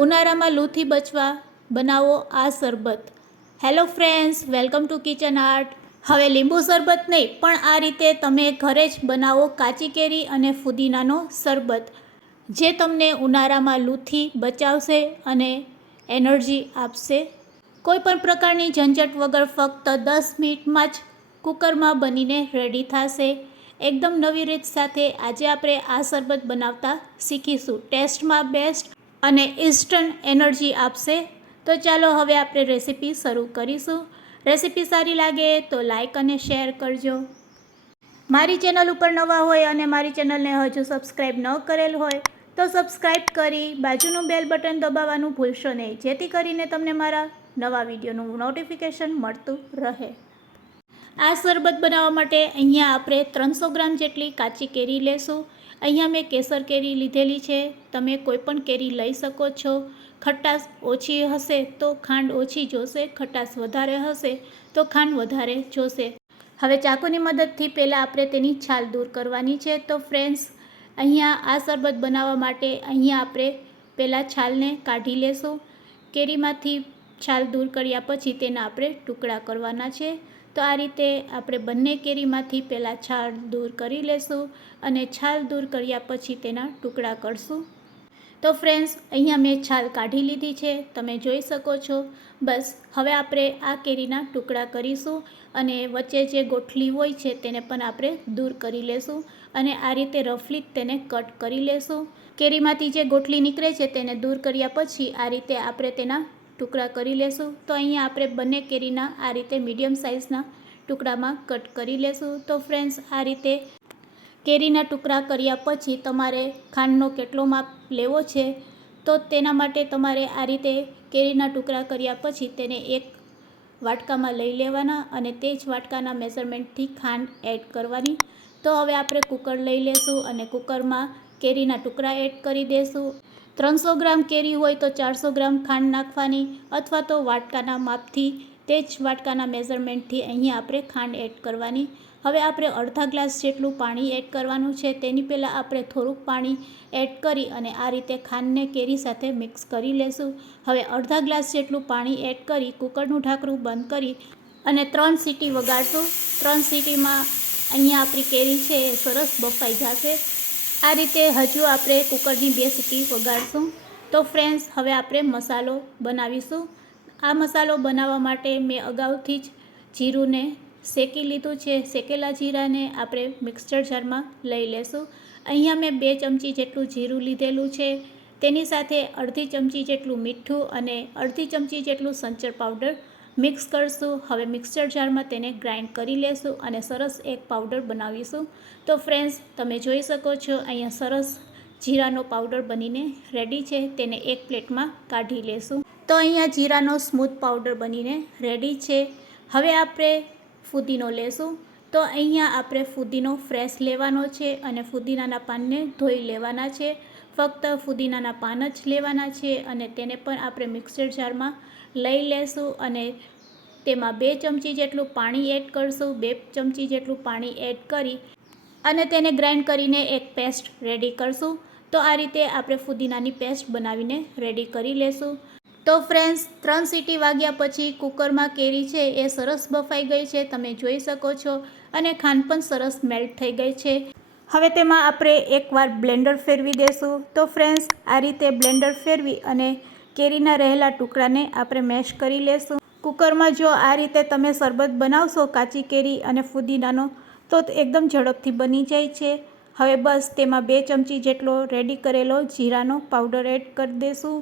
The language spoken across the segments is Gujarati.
ઉનાળામાં લૂથી બચવા બનાવો આ શરબત. Hello friends welcome to kitchen art હવે લીંબુ શરબત નહીં, પણ આ રીતે તમે ઘરે જ બનાવો કાચી કેરી અને ફુદીનાનો શરબત, જે તમને ઉનાળામાં લૂથી બચાવશે અને એનર્જી આપશે. કોઈ પણ પ્રકારની ઝંઝટ વગર ફક્ત દસ મિનિટમાં જ કુકરમાં બનીને રેડી થશે. એકદમ નવી રીત સાથે આજે આપણે આ શરબત બનાવતા શીખીશું. ટેસ્ટમાં બેસ્ટ અને ઇન્સ્ટન્ટ એનર્જી આપશે. તો ચાલો હવે આપણે રેસીપી શરૂ કરીશું. રેસીપી સારી લાગે તો લાઈક અને શેર કરજો. મારી ચેનલ ઉપર નવા હોય અને મારી ચેનલને હજુ સબસ્ક્રાઈબ ન કરેલ હોય, તો સબસ્ક્રાઈબ કરી બાજુનું બેલ બટન દબાવવાનું ભૂલશો નહીં. જેથી કરીને તમને મારા નવા વિડીયોનું નોટિફિકેશન મળતું રહે. આ શરબત બનાવવા માટે અહીંયા આપણે ત્રણસો ગ્રામ જેટલી કાચી કેરી લેશું. અહીંયા મેં કેસર કેરી લીધેલી છે. તમે કોઈ પણ કેરી લઈ શકો છો. ખટાશ ઓછી હશે તો ખાંડ ઓછી જોશે, ખટાશ વધારે હશે તો ખાંડ વધારે જોશે. હવે ચાકુની મદદથી પહેલાં આપણે તેની છાલ દૂર કરવાની છે. તો ફ્રેન્ડ્સ, અહીંયા આ શરબત બનાવવા માટે અહીંયા આપણે પહેલાં છાલને કાઢી લેશું. કેરીમાંથી છાલ દૂર કર્યા પછી તેના આપણે ટુકડા કરવાના છે. તો આ રીતે આપણે બંને કેરીમાંથી પહેલાં છાલ દૂર કરી લેશું અને છાલ દૂર કર્યા પછી તેના ટુકડા કરશું. તો ફ્રેન્ડ્સ, અહીંયા મેં છાલ કાઢી લીધી છે. તમે જોઈ શકો છો. બસ, હવે આપણે આ કેરીના ટુકડા કરીશું અને વચ્ચે જે ગોઠલી હોય છે તેને પણ આપણે દૂર કરી લેશું અને આ રીતે રફલી તેને કટ કરી લેશું. કેરીમાંથી જે ગોઠલી નીકળે છે તેને દૂર કર્યા પછી આ રીતે આપણે તેના ટુકડા કરી લેશું, તો અહીંયા આપણે બંને કેરીના આ રીતે મીડિયમ સાઇઝના ટુકડામાં કટ કરી લેશું. તો ફ્રેન્ડ્સ, આ રીતે કેરીના ટુકડા કર્યા પછી તમારે ખાંડનો કેટલો માપ લેવો છે, તો તેના માટે તમારે આ રીતે કેરીના ટુકડા કર્યા પછી તેને એક વાટકામાં લઈ લેવાના અને તે જ વાટકાના મેઝરમેન્ટથી ખાંડ એડ કરવાની. તો હવે આપણે કુકર લઈ લેશું અને કુકરમાં કેરીના ટુકડા એડ કરી દઈશું ત્રણસો ગ્રામ કેરી હોય તો ચારસો ગ્રામ ખાંડ નાખવાની અથવા તો વાટકાના માપથી તે જ વાટકાના મેઝરમેન્ટથી અહીંયા આપણે ખાંડ એડ કરવાની. હવે આપણે અડધા ગ્લાસ જેટલું પાણી એડ કરવાનું છે. તેની પહેલાં આપણે થોડુંક પાણી એડ કરી અને આ રીતે ખાંડને કેરી સાથે મિક્સ કરી લેશું. હવે અડધા ગ્લાસ જેટલું પાણી એડ કરી કુકરનું ઢાંકણું બંધ કરી અને ત્રણ સીટી વગાડશું. ત્રણ સીટીમાં અહીંયા આપણી કેરી છે એ સરસ બફાઈ જશે. આ રીતે હજુ આપણે કુકરની બે સીટી વગાડશું. તો ફ્રેન્ડ્સ હવે આપણે મસાલો બનાવીશું. આ મસાલો બનાવવા માટે મેં અગાઉથી જ જીરુંને શેકી લીધું છે. શેકેલા જીરાને આપણે મિક્સચર જારમાં લઈ લેશું. અહીંયા મેં બે ચમચી જેટલું જીરું લીધેલું છે. તેની સાથે અડધી ચમચી જેટલું મીઠું અને અડધી ચમચી જેટલું સંચર પાવડર મિક્સ કરશું. હવે મિક્સચર જારમાં તેને ગ્રાઇન્ડ કરી લેશું અને સરસ એક પાવડર બનાવીશું. તો ફ્રેન્ડ્સ, તમે જોઈ શકો છો, અહીંયા સરસ જીરાનો પાવડર બનીને રેડી છે. તેને એક પ્લેટમાં કાઢી લેશું. તો અહીંયા જીરાનો સ્મૂથ પાવડર બનીને રેડી છે. હવે આપણે ફુદીનો લેશું. તો અહીંયા આપણે ફુદીનો ફ્રેશ લેવાનો છે અને ફુદીનાના પાનને ધોઈ લેવાના છે. ફક્ત ફુદીનાના પાન જ લેવાના છે અને તેને પણ આપણે મિક્સર જારમાં લઈ લેશું અને તેમાં બે ચમચી જેટલું પાણી એડ કરશું, બે ચમચી જેટલું પાણી એડ કરી અને તેને ગ્રાઇન્ડ કરીને એક પેસ્ટ રેડી કરશું. તો આ રીતે આપણે ફુદીનાની પેસ્ટ બનાવીને રેડી કરી લેશું. તો ફ્રેન્ડ્સ, ત્રણ સીટી વાગ્યા પછી કુકરમાં કેરી છે એ સરસ બફાઈ ગઈ છે, તમે જોઈ શકો છો અને ખાંડ પણ સરસ મેલ્ટ થઈ ગઈ છે. હવે તેમાં આપણે એકવાર બ્લેન્ડર ફેરવી દેશું. તો ફ્રેન્ડ્સ, આ રીતે બ્લેન્ડર ફેરવી અને કેરીના રહેલા ટુકડાને આપણે મેશ કરી લેશું. કુકરમાં જો આ રીતે તમે શરબત બનાવશો કાચી કેરી અને ફુદીનાનો, તો એકદમ ઝડપથી બની જાય છે. હવે બસ તેમાં બે ચમચી જેટલો રેડી કરેલો જીરાનો પાવડર એડ કરી દેશું.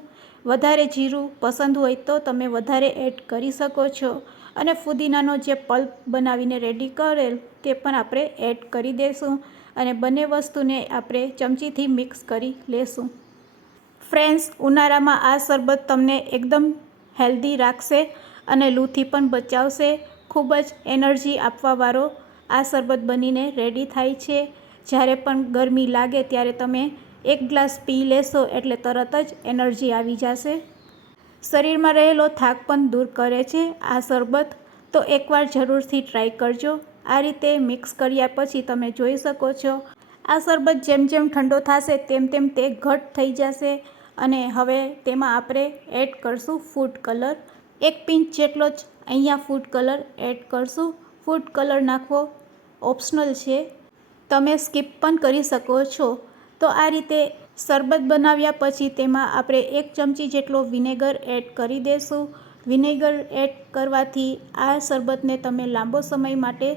વધારે જીરું પસંદ હોય તો તમે વધારે એડ કરી શકો છો. અને ફુદીનાનો જે પલ્પ બનાવીને રેડી કરેલ તે પણ આપણે એડ કરી દઈશું અને બંને વસ્તુને આપણે ચમચીથી મિક્સ કરી લેશું. ફ્રેન્ડ્સ, ઉનાળામાં આ શરબત તમને એકદમ હેલ્ધી રાખશે અને લૂથી પણ બચાવશે. ખૂબ જ એનર્જી આપવાવાળો આ શરબત બનીને રેડી થાય છે. જ્યારે પણ ગરમી લાગે ત્યારે તમે એક ગ્લાસ પી લેશો એટલે તરત જ એનર્જી આવી જશે. શરીરમાં રહેલો થાક પણ દૂર કરે છે આ શરબત. તો એકવાર જરૂરથી ટ્રાય કરજો. આ રીતે મિક્સ કર્યા પછી તમે જોઈ શકો છો. આ શરબત જેમ જેમ ઠંડો થશે તેમ તેમ તે ઘટ થઈ જશે. અને હવે તેમાં આપણે એડ કરશું ફૂડ કલર. એક પિંચ જેટલો જ અહીંયા ફૂડ કલર એડ કરશું. ફૂડ કલર નાખવો ઓપ્શનલ છે. તમે સ્કીપ પણ કરી શકો છો. તો આ રીતે શરબત બનાવ્યા પછી તેમાં આપણે એક ચમચી જેટલો વિનેગર એડ કરી દઈશું વિનેગર એડ કરવાથી આ શરબતને તમે લાંબો સમય માટે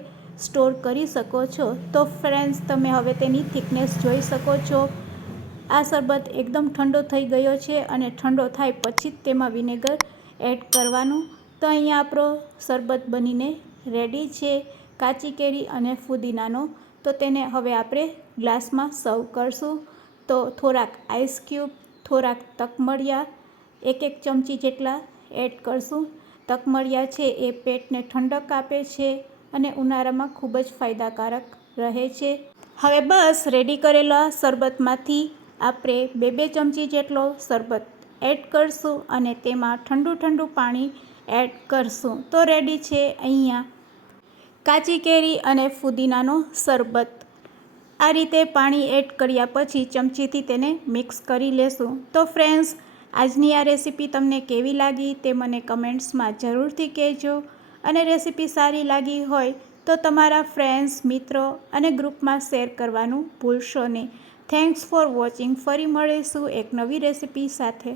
સ્ટોર કરી શકો છો. તો ફ્રેન્ડ્સ, તમે હવે તેની થિકનેસ જોઈ શકો છો. આ શરબત એકદમ ઠંડો થઈ ગયો છે અને ઠંડો થાય પછી જ તેમાં વિનેગર એડ કરવાનું. તો અહીંયા આપણો શરબત બનીને રેડી છે કાચી કેરી અને ફુદીનાનો. તો તેને હવે આપણે ગ્લાસમાં સર્વ કરશું. તો થોડાક આઈસ ક્યુબ થોડાક તકમળિયા એક એક ચમચી જેટલા એડ કરશું. તકમળિયા છે એ પેટને ઠંડક આપે છે અને ઉનાળામાં ખૂબ જ ફાયદાકારક રહે છે. હવે બસ રેડી કરેલા શરબતમાંથી આપણે બે બે ચમચી જેટલો શરબત એડ કરશું અને તેમાં ઠંડુ ઠંડુ પાણી એડ કરશું. તો રેડી છે અહીંયા કાચી કેરી અને ફુદીનાનો શરબત. આ રીતે પાણી એડ કર્યા પછી ચમચીથી તેને મિક્સ કરી લેશું. તો ફ્રેન્ડ્સ, આજની આ રેસીપી તમને કેવી લાગી તે મને કમેન્ટ્સમાં જરૂરથી કહેજો. અને રેસીપી સારી લાગી હોય તો તમારા ફ્રેન્ડ્સ, મિત્રો અને ગ્રુપમાં શેર કરવાનું ભૂલશો નહીં. થેન્ક્સ ફોર વોચિંગ ફરી મળીશું એક નવી રેસીપી સાથે.